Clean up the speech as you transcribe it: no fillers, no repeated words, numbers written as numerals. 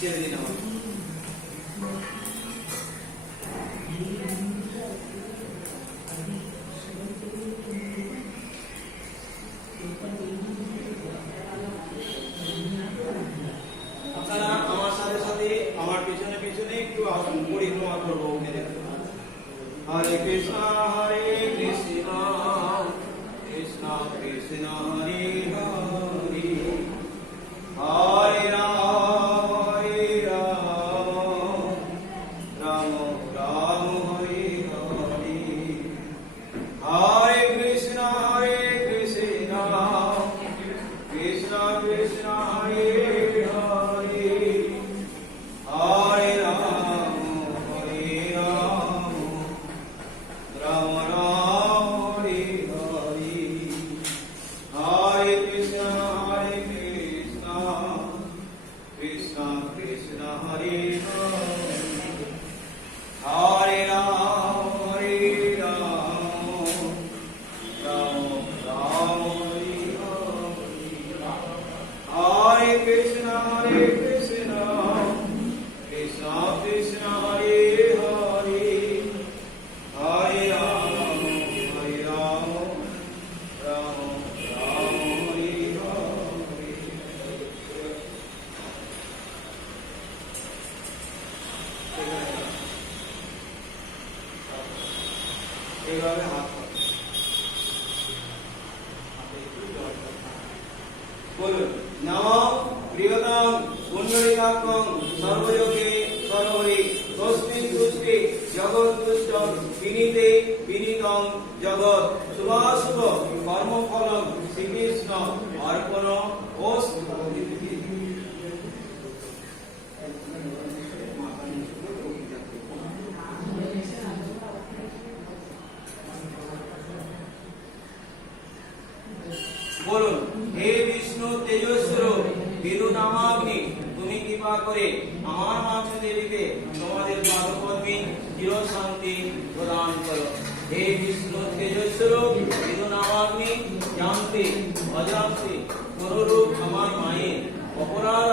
ছেড়ে দিন আমাকে। আপনারা আমার সাথে সাথে আমার পিছনে পিছনে একটু আসুন, পরিক্রমা করবো। হরে কৃষ্ণ হরে কৃষ্ণ কৃষ্ণ কৃষ্ণ হরে হরে, হরে রাম হরে রাম রাম রাম হরে হরে, হরে কৃষ্ণ কৃষ্ণ কৃষ্ণ হরে হরে, হরে রাম রাম রাম হরে হরে, হরে কৃষ্ণ কৃষ্ণ কৃষ্ণ হরে হরে, হরে রাম রাম রাম হরে হরে, হরে কৃষ্ণ কৃষ্ণ কৃষ্ণ কৃষ্ণ হরে হরে, হরে রাম রাম রাম হরে হরে। এইভাবে হাত বলুন, নমঃ প্রিয়তম পুণ্ডরীকাক্ষং সর্বযোগে সর্বহরি তস্মিং তুষ্টি জগৎতুষ্টং বিনীতে বিনীতং জগৎ শুভাশুভ কর্মফলং শ্রীকৃষ্ণ অর্পণমস্তু। বলুন, হে বিষ্ণু তেজস্বরূপ বিদু নামাগ্নি, তুমি কৃপা করে আমার মাতৃ দেবীকে তোমাদের পাদপদ্মে চির শান্তি প্রদান করো। হে বিষ্ণু তেজস্বরূপ বিদু নামাগ্নি, জানতে অজান্তে কোনরূপ আমার মায়ের অপরাধ